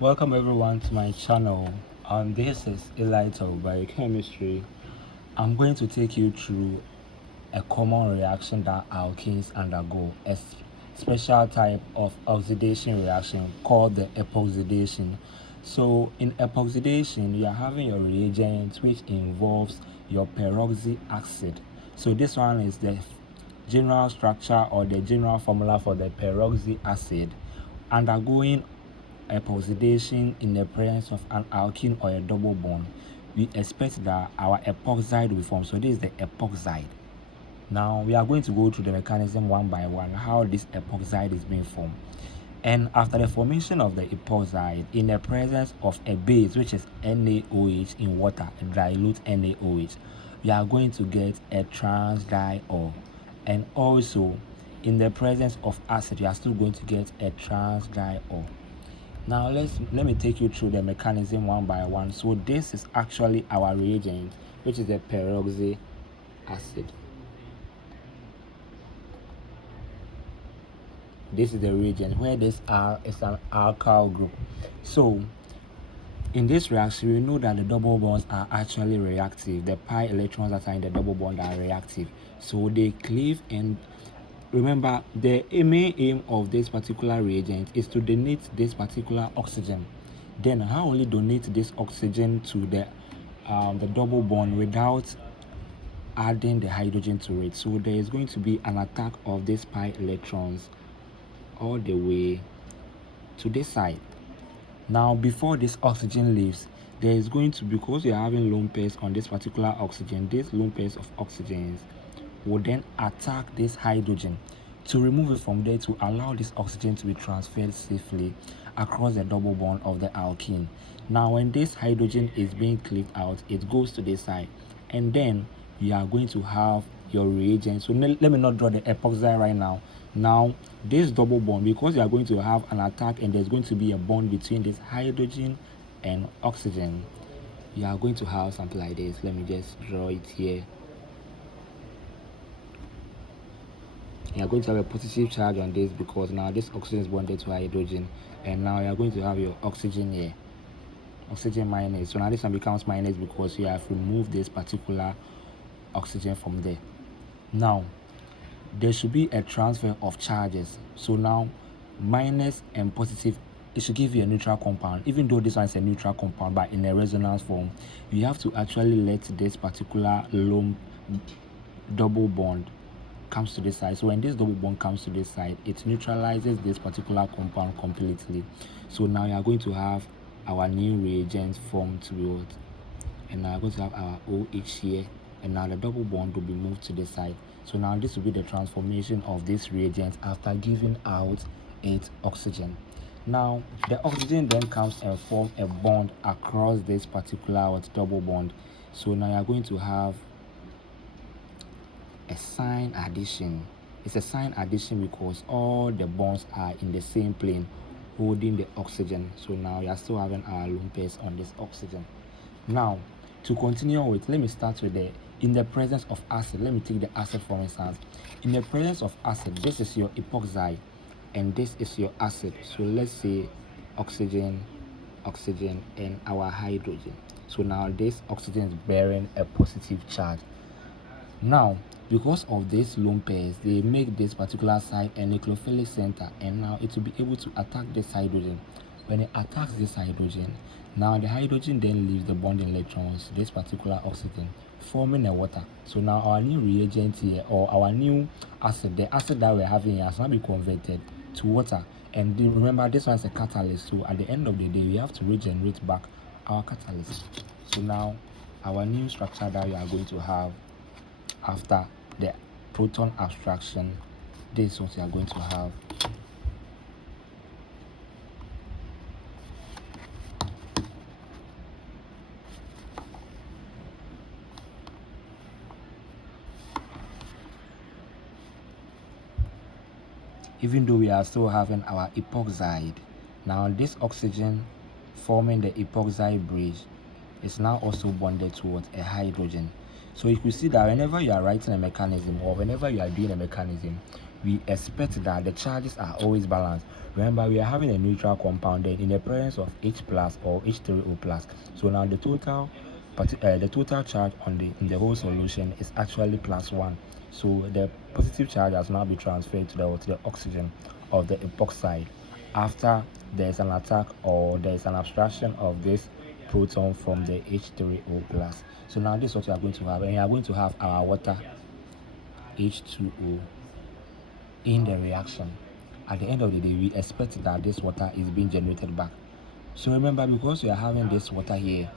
Welcome everyone to my channel. This is Elite of Biochemistry. I'm going to take you through a common reaction that alkenes undergo, a special type of oxidation reaction called the epoxidation. So in epoxidation, you are having your reagent which involves your peroxy acid. So this one is the general structure or the general formula for the peroxy acid undergoing epoxidation in the presence of an alkene or a double bond. We expect that our epoxide will form. So this is the epoxide. Now we are going to go through the mechanism one by one, how this epoxide is being formed. And after the formation of the epoxide in the presence of a base, which is NaOH in water, a dilute NaOH, we are going to get a trans-diol. And also in the presence of acid, we are still going to get a trans-diol. Now let me take you through the mechanism one by one. So this is actually our reagent, which is the peroxy acid. This is the reagent where this R is an alkyl group. So in this reaction, we know that the double bonds are actually reactive. The pi electrons that are in the double bond are reactive. So they cleave, and remember the main aim of this particular reagent is to donate this particular oxygen. Then how will it donate this oxygen to the double bond without adding the hydrogen to it? So there is going to be an attack of these pi electrons all the way to this side. Now before this oxygen leaves, there is going to, because we are having lone pairs on this particular oxygen, these lone pairs of oxygens will then attack this hydrogen to remove it from there, to allow this oxygen to be transferred safely across the double bond of the alkene. Now when this hydrogen is being cleaved out, it goes to this side, and then you are going to have your reagent. So let me not draw the epoxide right now. Now this double bond, because you are going to have an attack and there's going to be a bond between this hydrogen and oxygen, you are going to have something like this. Let me just draw it here. You are going to have a positive charge on this because now this oxygen is bonded to hydrogen, and now you are going to have your oxygen here, oxygen minus. So now this one becomes minus because you have removed this particular oxygen from there. Now there should be a transfer of charges. So now minus and positive, it should give you a neutral compound. Even though this one is a neutral compound, but in a resonance form, you have to actually let this particular lone double bond comes to this side. So when this double bond comes to this side, it neutralizes this particular compound completely. So now you are going to have our new reagent formed to be what? And now we're going to have our OH here, and now the double bond will be moved to this side. So now this will be the transformation of this reagent after giving out its oxygen. Now the oxygen then comes and forms a bond across this particular double bond. So now you're going to have a sign addition. It's a sign addition because all the bonds are in the same plane holding the oxygen. So now you're still having our lone pairs on this oxygen. Now to continue with, let me start with in the presence of acid. Let me take the acid for instance. In the presence of acid, this is your epoxide and this is your acid. So let's say oxygen, oxygen, and our hydrogen. So now this oxygen is bearing a positive charge. Now because of these lone pairs, they make this particular side a nucleophilic center, and now it will be able to attack this hydrogen. When it attacks this hydrogen, now the hydrogen then leaves the bonding electrons, this particular oxygen, forming a water. So now our new reagent here, or our new acid, the acid that we're having here, has now been converted to water. And remember, this one is a catalyst, so at the end of the day we have to regenerate back our catalyst. So now our new structure that we are going to have after the proton abstraction, this is what you are going to have. Even though we are still having our epoxide, now this oxygen forming the epoxide bridge is now also bonded to a hydrogen. So you can see that whenever you are writing a mechanism or whenever you are doing a mechanism, we expect that the charges are always balanced. Remember, we are having a neutral compound then in the presence of H plus or H3O plus. So now the total charge in the whole solution is actually +1. So the positive charge has now been transferred to the oxygen of the epoxide after there is an attack or there is an abstraction of this proton from the H3O plus. So now this is what we are going to have, and we are going to have our water H2O in the reaction. At the end of the day, we expect that this water is being generated back. So remember, because we are having this water here,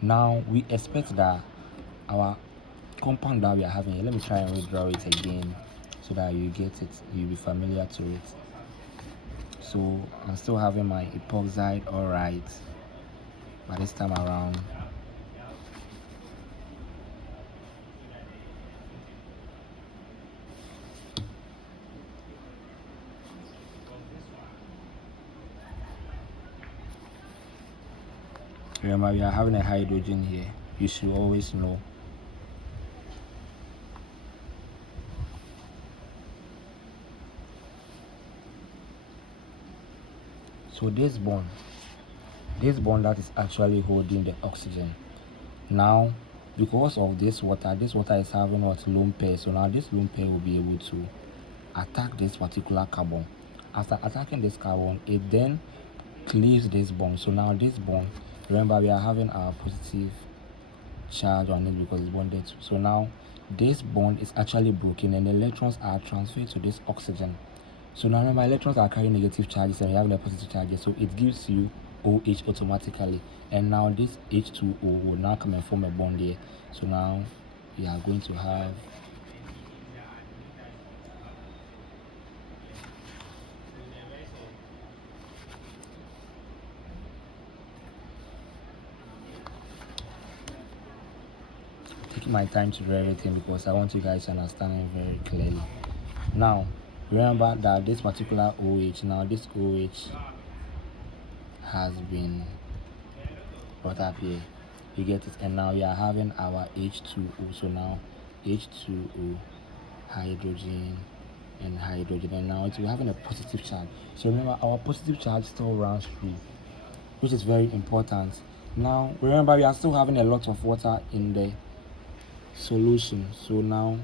now we expect that our compound that we are having here, let me try and redraw it again so that you get it, you'll be familiar to it. So I'm still having my epoxide, all right, but this time around remember, we are having a hydrogen here. You should always know. So this bond that is actually holding the oxygen. Now, because of this water is having what lone pair. So now this lone pair will be able to attack this particular carbon. After attacking this carbon, it then cleaves this bond. So now this bond, remember, we are having our positive charge on it because it's bonded to. So now this bond is actually broken and the electrons are transferred to this oxygen. So now remember, electrons are carrying negative charges and we have the positive charges, so it gives you OH automatically. And now this H2O will now come and form a bond here. So now we are going to have taking my time to draw everything because I want you guys to understand it very clearly. Now remember that this particular OH, now this OH has been brought up here, you get it, and now we are having our H2O. So now H2O, hydrogen and hydrogen, and now we're having a positive charge. So remember, our positive charge still runs through, which is very important. Now remember, we are still having a lot of water in the solution. So now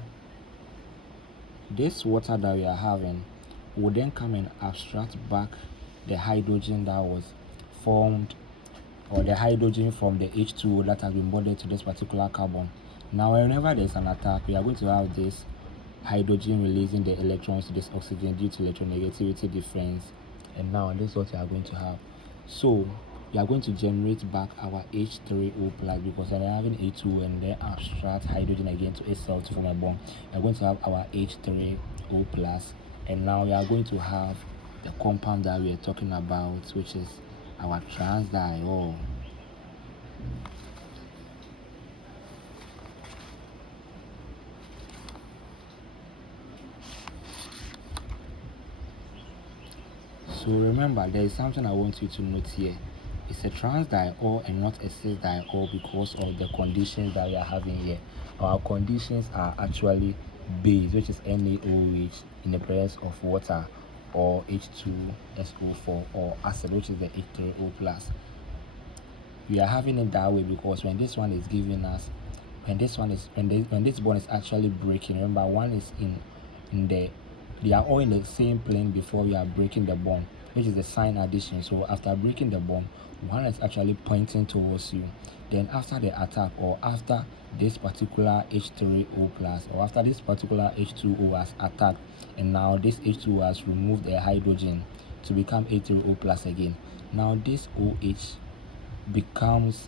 this water that we are having will then come and abstract back the hydrogen that was formed, or the hydrogen from the H2O that has been bonded to this particular carbon. Now whenever there is an attack, we are going to have this hydrogen releasing the electrons to this oxygen due to electronegativity difference, and now this is what we are going to have. So we are going to generate back our H3O plus because we are having H2O and then abstract hydrogen again to itself to form a bond. We are going to have our H3O plus, and now we are going to have the compound that we are talking about, which is our trans-diol. So remember, there is something I want you to note here. It's a trans-diol and not a cis-diol because of the conditions that we are having here. Our conditions are actually base, which is NaOH in the presence of water, or H2SO4, or acid, which is the H3O plus. We are having it that way because when this one is giving us, when this bond is actually breaking, remember, one is in the, they are all in the same plane before we are breaking the bond, which is the sign addition. So after breaking the bond, one is actually pointing towards you. Then after the attack, or after this particular H3O plus, or after this particular H2O has attacked, and now this H2O has removed a hydrogen to become H3O plus again, now this OH becomes,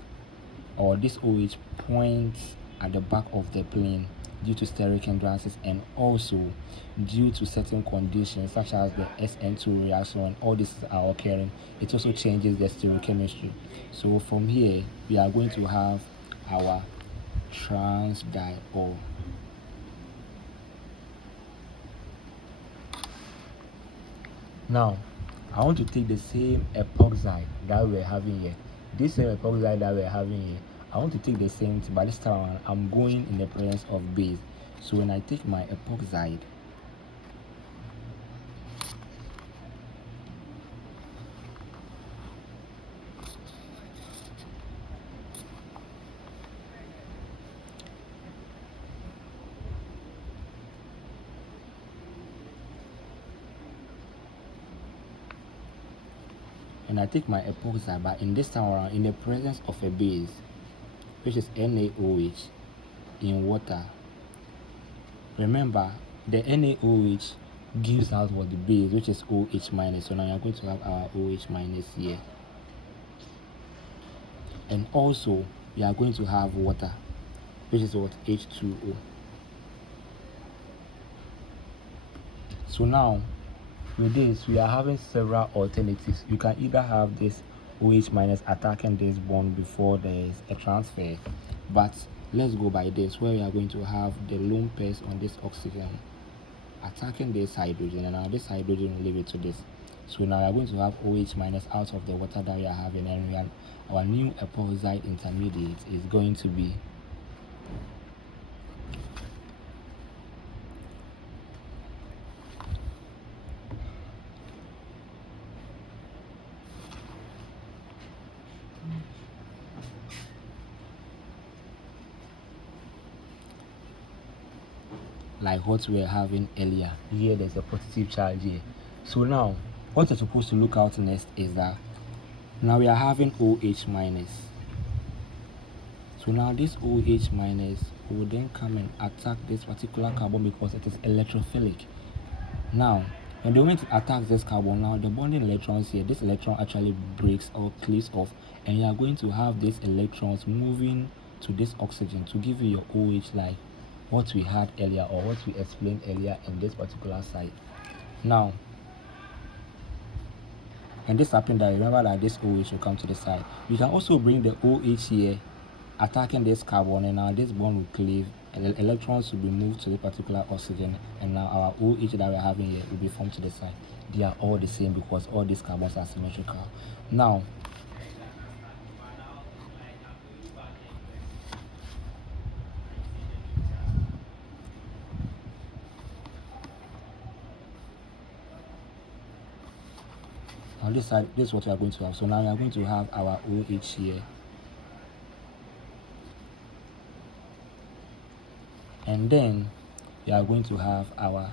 or this OH points at the back of the plane due to steric hindrances, and also due to certain conditions such as the SN2 reaction. When all this are occurring, it also changes the stereochemistry. So from here we are going to have our trans-diol. Now I want to take the same epoxide that we're having here, this same epoxide that we're having here. I want to take the same thing, but this time I'm going in the presence of base. So when I take my epoxide, and I take my epoxide, but in this time around, in the presence of a base, which is NaOH in water. Remember, the NaOH gives out what the base, which is OH minus. So now you're going to have our OH minus here. And also, we are going to have water, which is what? H2O. So now, with this, we are having several alternatives. You can either have this OH minus attacking this bond before there is a transfer, but let's go by this, where we are going to have the lone pairs on this oxygen attacking this hydrogen, and now this hydrogen will leave it to this. So now we are going to have OH minus out of the water that we are having, and our new epoxide intermediate is going to be like what we were having earlier. Here there's a positive charge here. So now what you're supposed to look out next is that now we are having OH minus. So now this OH minus will then come and attack this particular carbon because it is electrophilic. Now when the moment it attacks this carbon, now the bonding electrons here, this electron actually breaks or cleaves off, and you are going to have these electrons moving to this oxygen to give you your OH, like what we had earlier or what we explained earlier in this particular side. Now, and this happened that remember that this OH will come to the side. We can also bring the OH here attacking this carbon, and now this bond will cleave and the electrons will be moved to the particular oxygen, and now our OH that we're having here will be formed to the side. They are all the same because all these carbons are symmetrical. Now on this side, this is what we are going to have. So now we are going to have our OH here, and then we are going to have our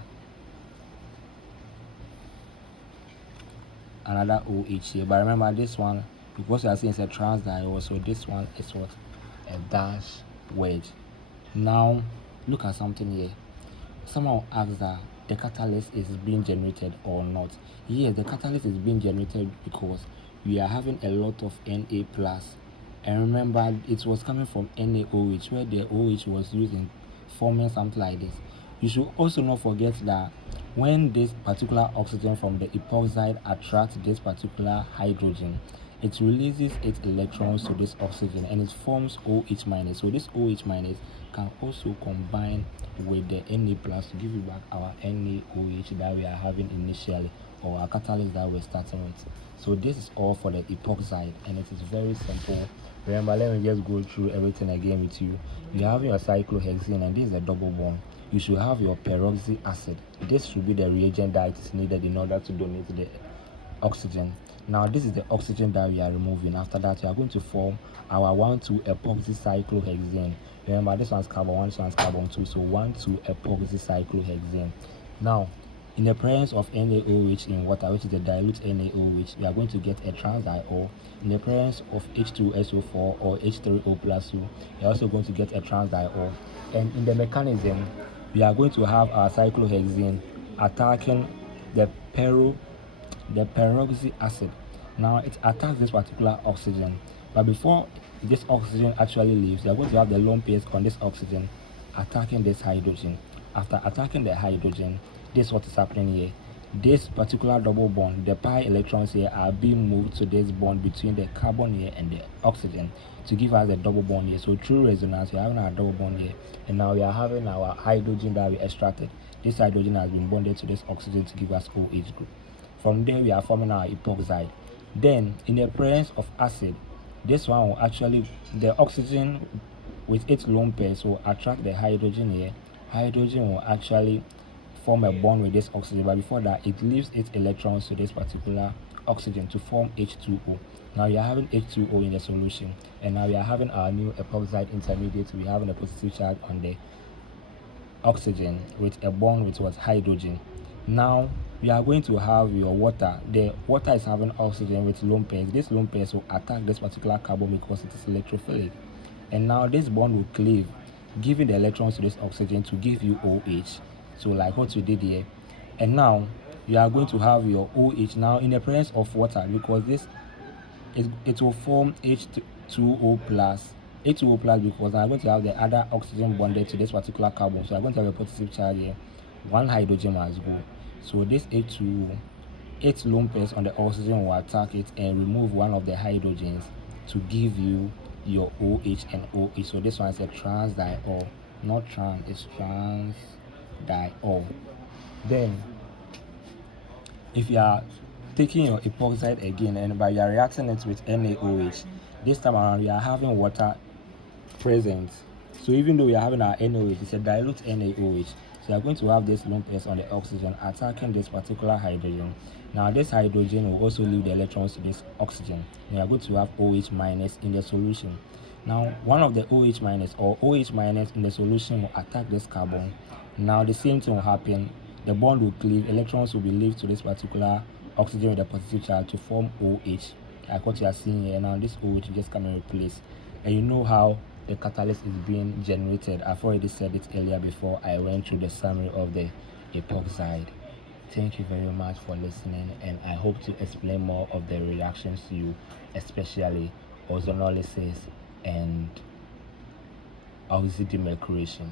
another OH here. But remember this one, because we are saying it's a trans-diol, so this one is what? A dash wedge. Now look at something here. Someone asks that the catalyst is being generated or not. Yes, the catalyst is being generated because we are having a lot of Na plus, and remember it was coming from NaOH, where the OH was used in forming something like this. You should also not forget that when this particular oxygen from the epoxide attracts this particular hydrogen, it releases its electrons to this oxygen and it forms OH minus. So this OH minus can also combine with the Na plus to give you back our NaOH that we are having initially, or our catalyst that we're starting with. So this is all for the epoxide, and it is very simple. Remember, let me just go through everything again with you. You have your cyclohexene, and this is a double bond. You should have your peroxy acid. This should be the reagent that is needed in order to donate the oxygen. Now this is the oxygen that we are removing. After that, we are going to form our 1,2 epoxy cyclohexane. Remember, this one's carbon 1, this one's carbon 2, so 1,2 epoxy cyclohexane. Now in the presence of NaOH in water, which is the dilute NaOH, we are going to get a trans-diol. In the presence of H2SO4 or H3O plus, we are also going to get a trans-diol. And in the mechanism, we are going to have our cyclohexane attacking the peroxy acid. Now it attacks this particular oxygen, but before this oxygen actually leaves, we are going to have the lone pairs on this oxygen attacking this hydrogen. After attacking the hydrogen, this is what is happening here. This particular double bond, the pi electrons here are being moved to this bond between the carbon here and the oxygen to give us a double bond here. So through resonance, we are having our double bond here, and now we are having our hydrogen that we extracted. This hydrogen has been bonded to this oxygen to give us OH group. From there, we are forming our epoxide. Then in the presence of acid, this one will actually, the oxygen with its lone pairs will attract the hydrogen here. Hydrogen will actually form a bond with this oxygen, but before that it leaves its electrons to this particular oxygen to form H2O. Now we are having H2O in the solution, and now we are having our new epoxide intermediate. We are having a positive charge on the oxygen with a bond with what? Hydrogen. Now we are going to have your water. The water is having oxygen with lone pairs. This lone pairs will attack this particular carbon because it is electrophilic, and now this bond will cleave, giving the electrons to this oxygen to give you OH. So like what you did here. And now you are going to have your OH now in the presence of water, because this it will form H2O plus. H2O plus because I'm going to have the other oxygen bonded to this particular carbon. So I'm going to have a positive charge here. One hydrogen must go. So this H2O, 8 lone pairs on the oxygen will attack it and remove one of the hydrogens to give you your OH and OH. So this one is a trans-diol, not trans, it's trans-diol. Then if you are taking your epoxide again and by you are reacting it with NaOH, this time around we are having water present. So even though we are having our NaOH, it's a dilute NaOH. So you are going to have this lone pairs on the oxygen attacking this particular hydrogen. Now this hydrogen will also leave the electrons to this oxygen. You are going to have OH minus in the solution. Now one of the OH minus or OH minus in the solution will attack this carbon. Now the same thing will happen. The bond will cleave, electrons will be leaved to this particular oxygen with a positive charge to form OH. Like what you are seeing here. Now this OH just come and replace. And you know how the catalyst is being generated. I've already said it earlier before I went through the summary of the epoxide. Thank you very much for listening, and I hope to explain more of the reactions to you, especially ozonolysis and oxydemercuration.